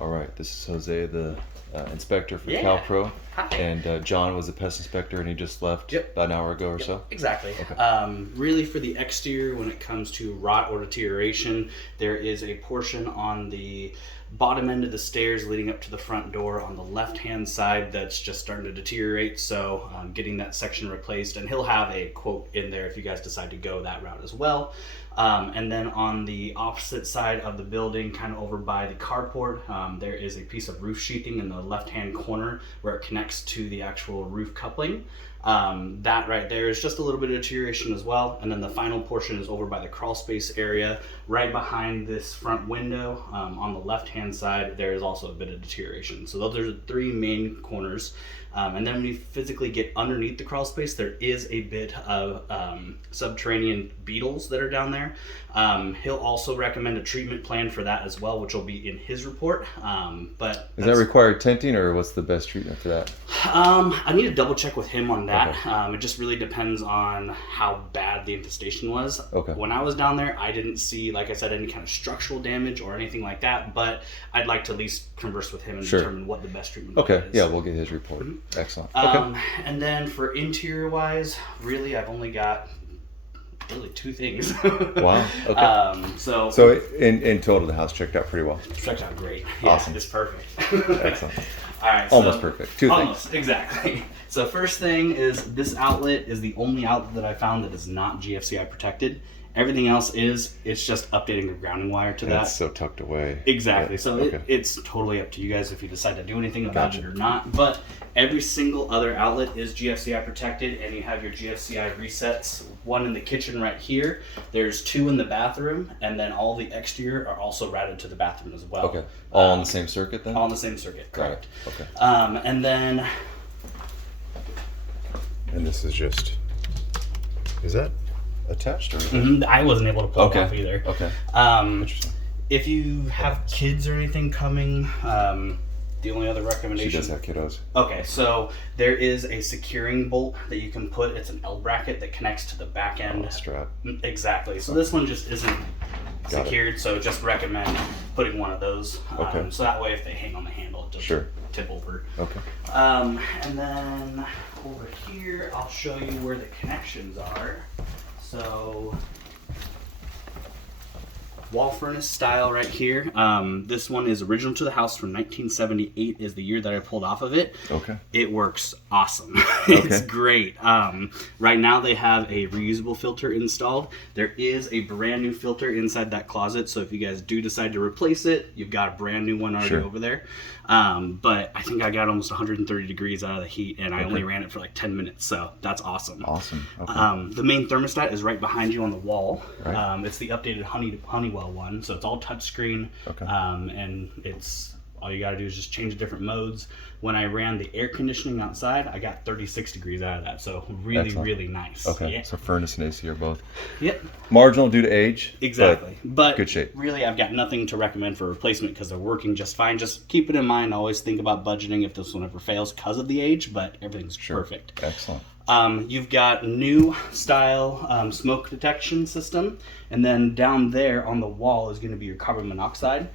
All right, this is Jose, the inspector for Yeah. CalPro. Hi. And John was a pest inspector and he just left Yep. about an hour ago or so. Exactly. Okay. Really, for the exterior, when it comes to rot or deterioration, there is a portion on the bottom end of the stairs leading up to the front door on the left-hand side that's just starting to deteriorate. So getting that section replaced, and he'll have a quote in there if you guys decide to go that route as well. And then on the opposite side of the building, kind of over by the carport, there is a piece of roof sheathing in the left-hand corner where it connects to the actual roof coupling. That right there is just a little bit of deterioration as well. And then the final portion is over by the crawl space area, right behind this front window. On the left-hand side, there is also a bit of deterioration. So those are the three main corners. And then when you physically get underneath the crawl space, there is a bit of subterranean beetles that are down there. He'll also recommend a treatment plan for that as well, which will be in his report. But Does that require tenting, or what's the best treatment for that? I need to double check with him on that. Okay. It just really depends on how bad the infestation was. Okay. When I was down there, I didn't see, like I said, any kind of structural damage or anything like that, but I'd like to at least converse with him and Sure. determine what the best treatment Okay, is. yeah, we'll get his report. Excellent. Okay. And then for interior wise, really, I've only got really two things. Wow. Okay. So in total, the house checked out pretty well. checked out great. Yeah, Awesome. it's perfect. Excellent. All right, Almost perfect. Two almost, things. exactly. So first thing is this outlet is the only outlet that I found that is not GFCI protected. Everything else it's just updating the grounding wire to that. That's so tucked away. Exactly. Yeah, So okay. it's totally up to you guys if you decide to do anything about Gotcha. it or not. But every single other outlet is GFCI protected, and you have your GFCI resets. One in the kitchen right here. There's two in the bathroom, and then all the exterior are also routed to the bathroom as well. Okay. All on the same circuit then? All on the same circuit. Got Correct. it. Okay. And then And this is just, is that attached or? I wasn't able to pull Okay. it off either. Okay. Interesting. If you have kids or anything coming, the only other She recommendation. does have kiddos. Okay, so there is a securing bolt that you can put. It's an L bracket that connects to the back end. Strap. Exactly. So this one just isn't Got it. secured. So just recommend putting one of those. Okay. So that way, if they hang on the handle, it doesn't Sure. tip over. Okay. And then over here, I'll show you where the connections are. So wall furnace style right here. This one is original to the house from 1978 is the year that I pulled off of it. Okay. It works awesome. It's Okay. great. Right now they have a reusable filter installed. There is a brand new filter inside that closet, so if you guys do decide to replace it, you've got a brand new one already Sure. over there. But I think I got almost 130 degrees out of the heat, and I only ran it for like 10 minutes, so that's awesome. Awesome. Okay. The main thermostat is right behind you on the wall. Right. It's the updated Honeywell one, so it's all touchscreen. Okay. And it's all you got to do is just change the different modes. When I ran the air conditioning outside, I got 36 degrees out of that, so really, Excellent. really nice. Okay. Yeah. So furnace and AC are both Yep. marginal due to age. Exactly. But good shape. really, I've got nothing to recommend for replacement because they're working just fine. Just keep it in mind. Always think about budgeting if this one ever fails because of the age, but everything's perfect. But excellent. You've got new style smoke detection system, and then down there on the wall is going to be your carbon monoxide.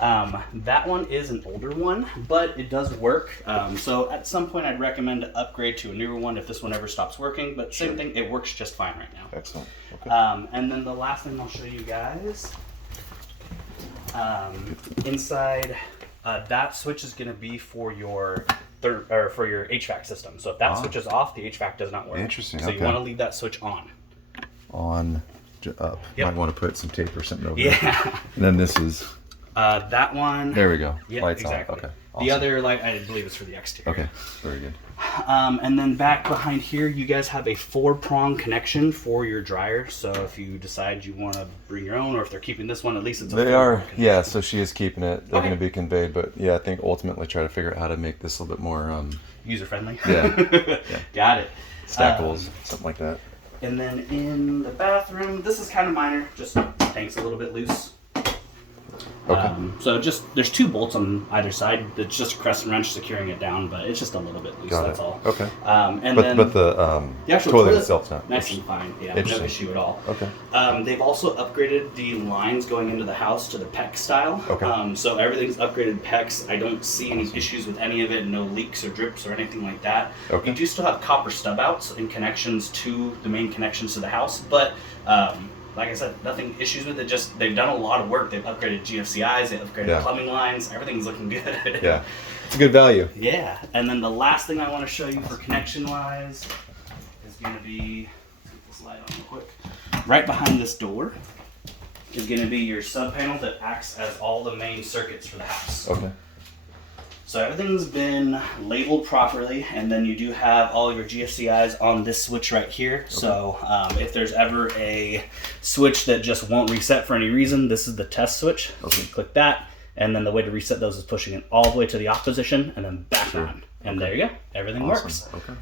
That one is an older one, but it does work. So at some point, I'd recommend to upgrade to a newer one if this one ever stops working. But same thing, it works just fine right now. Excellent. Okay. And then the last thing I'll show you guys, inside, that switch is going to be for your for your HVAC system. So if that switch is off, the HVAC does not work. Interesting, So you okay. want to leave that switch on. On, up. Yep. Might want to put some tape or something over there. Yeah. And then this is, That one. there we go. Yeah, Lights exactly. on. Okay. The Awesome. other light, I believe, is for the exterior. Okay. Very good. And then back behind here, you guys have a 4-prong connection for your dryer. So if you decide you want to bring your own, or if they're keeping this one, at least it's a They 4-prong are, connection. yeah, so she is keeping it. They're Okay. going to be conveyed, but yeah, I think ultimately try to figure out how to make this a little bit more User friendly. Yeah. Got it. stackables, something like that. And then in the bathroom, this is kind of minor, just tank's a little bit loose. Okay. So there's 2 bolts on either side. It's just a crescent wrench securing it down, but it's just a little bit loose. Got That's it. all. Okay. And But then the actual toilet itself's not. nice and fine. Yeah, no Interesting. issue at all. Okay. They've also upgraded the lines going into the house to the PEX style. Okay. So everything's upgraded PEX. I don't see any issues with any of it. No leaks or drips or anything like that. Okay. You do still have copper stub outs and connections to the main connections to the house, but like I said, nothing issues with it. Just they've done a lot of work. They've upgraded GFCIs. They've upgraded Yeah. plumbing lines. Everything's looking good. Yeah. It's a good value. Yeah, and then the last thing I want to show you for connection wise is going to be, let's get this light on real quick. Right behind this door is going to be your sub panel that acts as all the main circuits for the house. Okay. So everything's been labeled properly, and then you do have all your GFCIs on this switch right here. So if there's ever a switch that just won't reset for any reason, this is the test switch. Okay. You click that, and then the way to reset those is pushing it all the way to the opposition and then back on. And there you go. Everything works. Okay.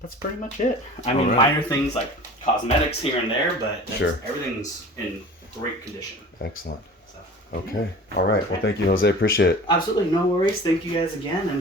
That's pretty much it. I mean, right. minor things like cosmetics here and there, but Sure. everything's in great condition. Excellent. So, Okay. All right. Well, thank you, Jose. Appreciate it. absolutely no worries. Thank you guys again. And